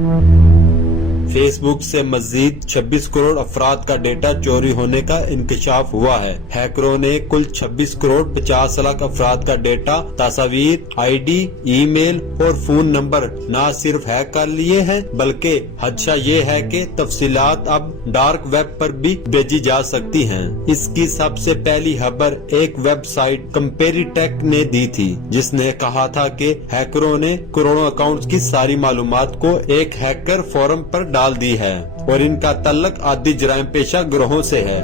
Face book से मजीद 26 करोड़ अफराद का डेटा चोरी होने का इंकशाफ हुआ है। हैकरों ने कुल 26 करोड़ 50 लाख अफराद का डेटा, तस्वीर, आईडी, ईमेल और फोन नंबर न सिर्फ हैक कर लिए हैं, बल्कि खदशा ये है कि तफसीलात अब डार्क वेब पर भी भेजी जा सकती हैं। इसकी सबसे पहली खबर एक वेबसाइट कंपेरीटेक ने दी थी, जिसने कहा था कि हैकरों ने करोड़ों अकाउंट्स की सारी मालूमात को एक हैकर फोरम पर डाल दी है और इनका तल्लक आदि जराइम पेशा गिरोहों से है।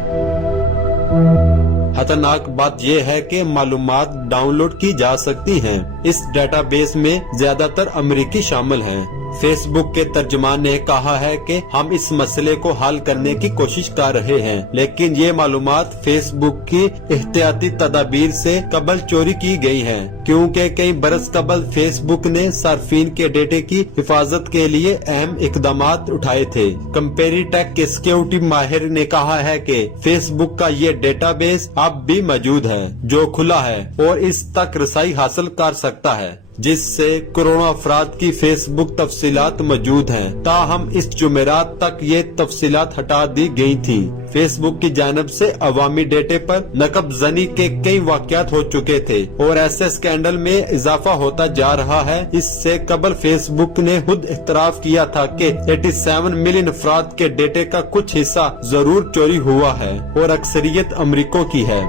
खतरनाक बात यह है कि मालूमात डाउनलोड की जा सकती हैं। इस डेटाबेस में ज्यादातर अमेरिकी शामिल हैं। फेसबुक के तर्जुमान ने कहा है कि हम इस मसले को हल करने की कोशिश कर रहे हैं, लेकिन ये मालूमात फेसबुक की एहतियाती तदाबीर से कबल चोरी की गई हैं, क्योंकि कई बरस कबल फेसबुक ने सार्फिन के डेटे की हिफाजत के लिए अहम इकदाम उठाए थे। कंपेरीटेक के सिक्योरिटी माहिर ने कहा है कि फेसबुक का ये डेटाबेस अब भी मौजूद है, जो खुला है और इस तक रसाई हासिल कर सकता है, जिससे करोड़ों अफराद की फेसबुक तफसीलात मौजूद हैं। ताहम इस जुमेरात तक ये तफसीलात हटा दी गई थी। फेसबुक की जानिब से अवामी डेटे पर नकब जनी के कई वाकयात हो चुके थे और ऐसे स्कैंडल में इजाफा होता जा रहा है। इससे कबल फेसबुक ने खुद इख्तराफ किया था कि 87 मिलियन अफराद के डेटे का कुछ हिस्सा जरूर चोरी हुआ है और अक्सरियत अमरीकों की है।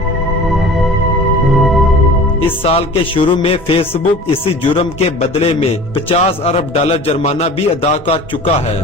इस साल के शुरू में फेसबुक इसी जुर्म के बदले में $50 अरब जुर्माना भी अदा कर चुका है।